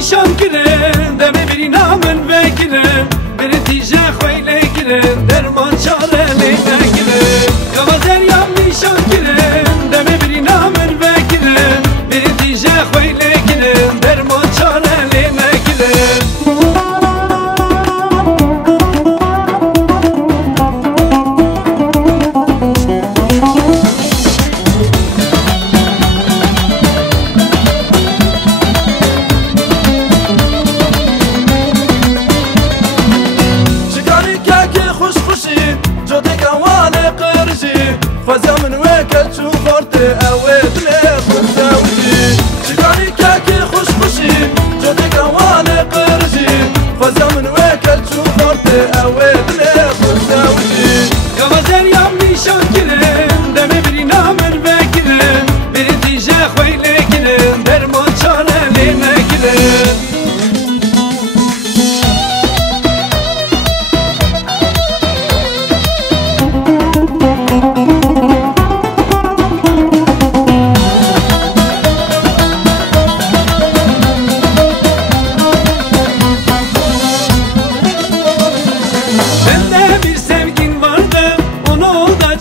نشان کرن دم بری نامن بکرن بری تیجه خویله کرن درمان چاره لیده کرن کما دریام نشان کرن دم بری نامن بکرن بری تیجه خویله کرن درمان چاره لیده کرن فزا من ويكل شوفرت اويت لي خداوتي شكاني كاكي خوش خوشي جدك اوالي قرجي فزا من ويكل شوفرت اويت لي خداوتي كما دريام نشان كرن دم بري نامن بكرن بري تيجا خويلي كرن درمان چاره لينا كرن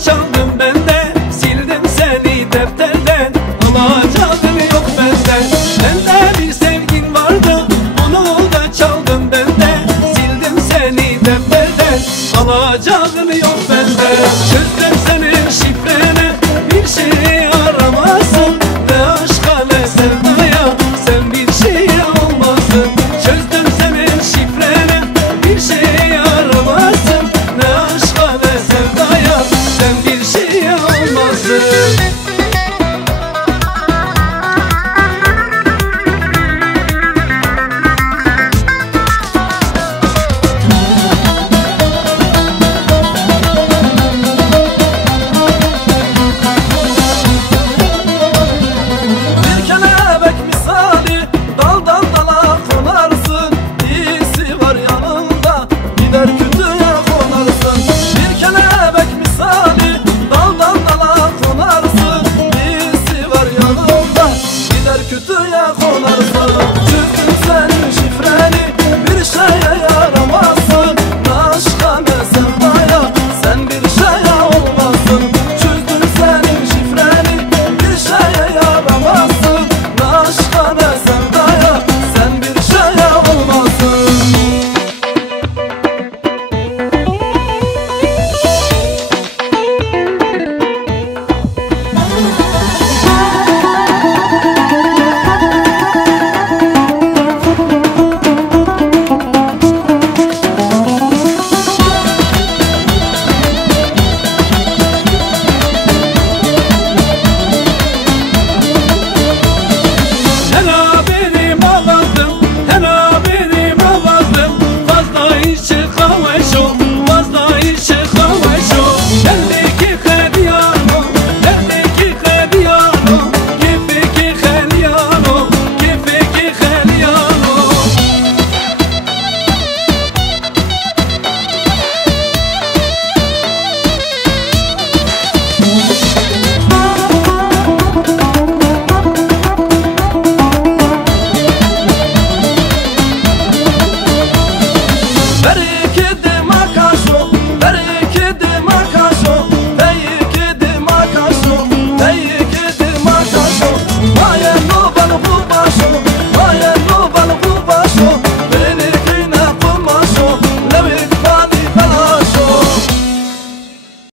çaldım ben de sildim seni defterden alacağın yok benden. Bende bir sevgin vardı onu da çaldım ben de sildim seni defterden alacağın yok.